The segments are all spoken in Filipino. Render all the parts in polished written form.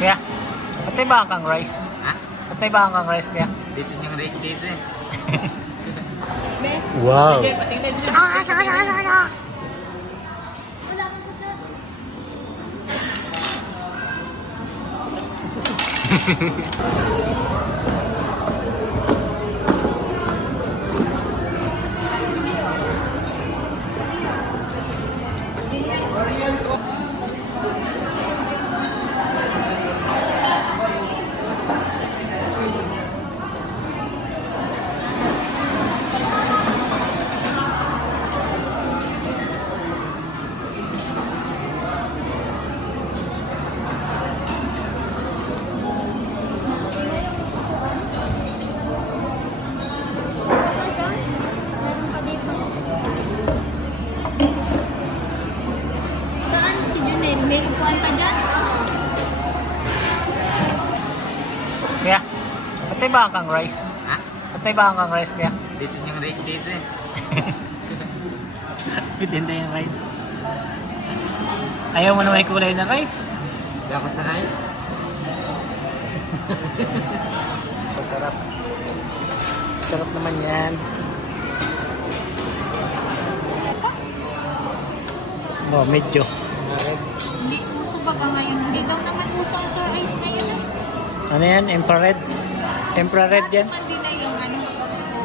Kaya, patay ba kang rice? Ha? Patay ba kang rice kaya? Dito yung rice dito eh. Wow! Saan si Junel? May kukuhan pa dyan? Kaya, patay ba kang rice? Ha? Patay ba kang rice kaya? Dito yung rice dito eh. Pitinda yung rice. Ayaw mo na may kulay na rice? Hindi ako sa rice. Sarap. Sarap naman yan. Oh, medyo. Hindi uso baga ngayon. Hindi daw naman uso ang sir ice na yun. Ano yan? Infrared? Infrared yan? Dati man din na yung ano.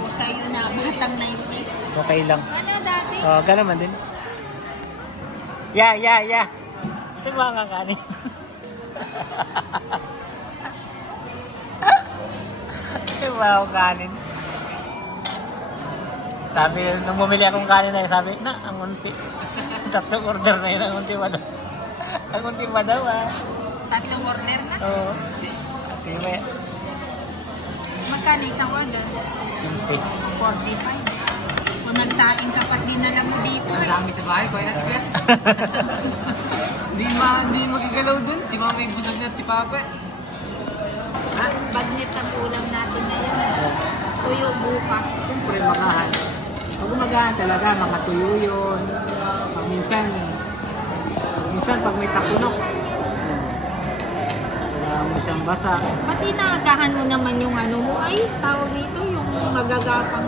O sa'yo na batang 90s. Okay lang. Ano dati? Oh, gano'n man din. Yeah. Ito ba ang kanin? Ito ba ang kanin? Sabi, nung bumili akong kanin na yun, sabi, na, ang unti. Tatlong order na yun, ang unti pa daw. Ang unti pa daw, ah. Tatlong order na? Oo. Sige, Magkano isang order? 15. 45. Kung nagsaing ka pa dinala mo dito. Ang dami sa bahay, kuya. Hindi magigalaw dun. Si mama yung busog na at si papa. Ha? Bagnet ang ulam natin na yan. Tuyo bukas. Siyempre, makahan. Pag gumagahan talaga, mga tuyo yun. Minsan pag may takunok, kailangan mo siyang basa. Ba't inagahan mo naman yung ano mo? Ay, tawag dito, yung magagapang.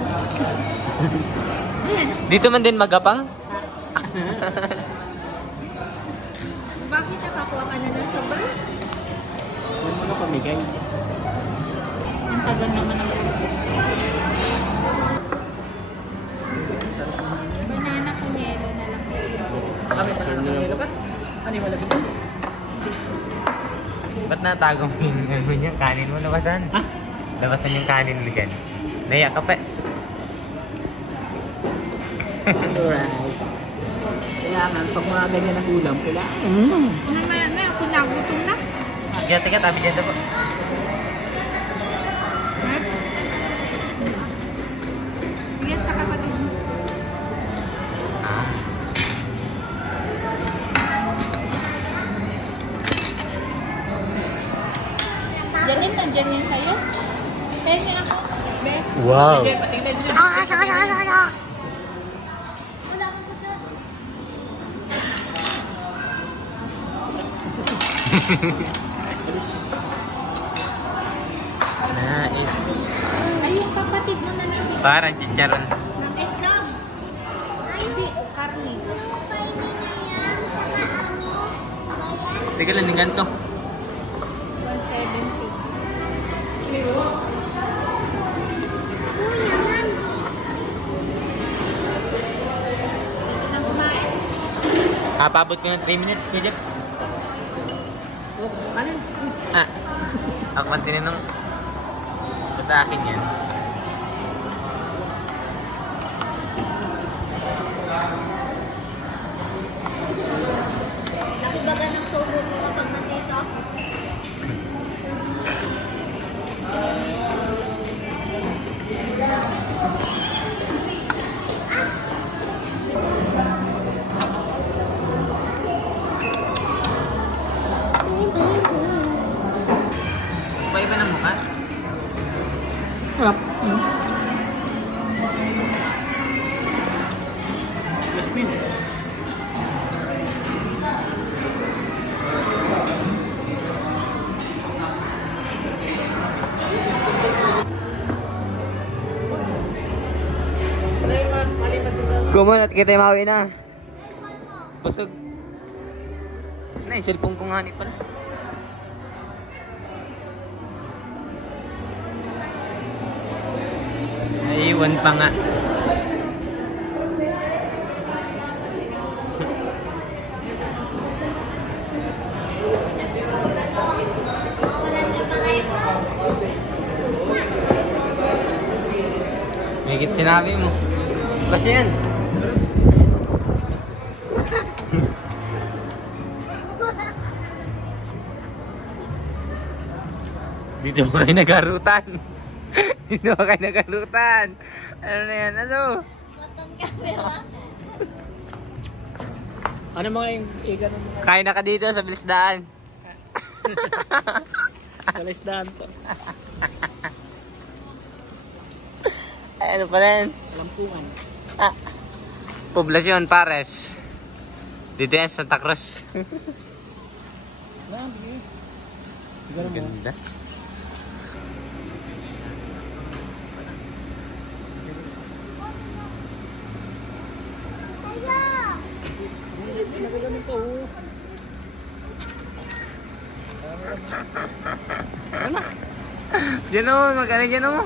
Dito man din magapang? Bakit nakakuha ka na ng sober? Huwag mo na pamigay. Ang tagal naman ang banana con yelo na lang. Kami pa na ba? Ano yung malapit? Ba't natago mo yung kanin mo? Labasan? Ha? Labasan yung kanin mo dyan. Naiyak ka pa. Rice. Kailangan, pag mga ganyan ang ulam, kailangan. May ako nagutom na. Diyan, teka, tabi dyan po. Bigyan sa kapatid mo. Ah. Janine, nandyan yun sa'yo. Kaya niya ako. Be. Wow. Patingnan niyo. Nice. Ay, yung kapatid mo na nandito. Parang chicharon. Ng eggnog. Ay, hindi. Karne. Teka lang, yung ganito. 170. Pwede na kumain. Papabot ko ng 3 minutes, Jeff. Kanin. Ah. Ako man tinanong ko sa akin yan. Laki baga ng subo mo kapag nandito. Iba-iba ng mukha. Sarap. Jasmine. Kumon at kita mawi na. Busog. Na, cellphone ko nga ni pala. Naiwan pa nga. Higit sinabi mo. Kasi yan. Dito mo kayo nagarutan. Dito mo kayo nagarutan. Ano na yan? Ano? Ano mga yung ganun mo? Kain na ka dito sa Bilisdaan. Kalisdaan to. Ay, ano pa rin? Lampungan. Ah, Poblasyon Pares. Dito yan, Santa Cruz. Ganda. Ganun to. Diyan o, mag-ano dyan o.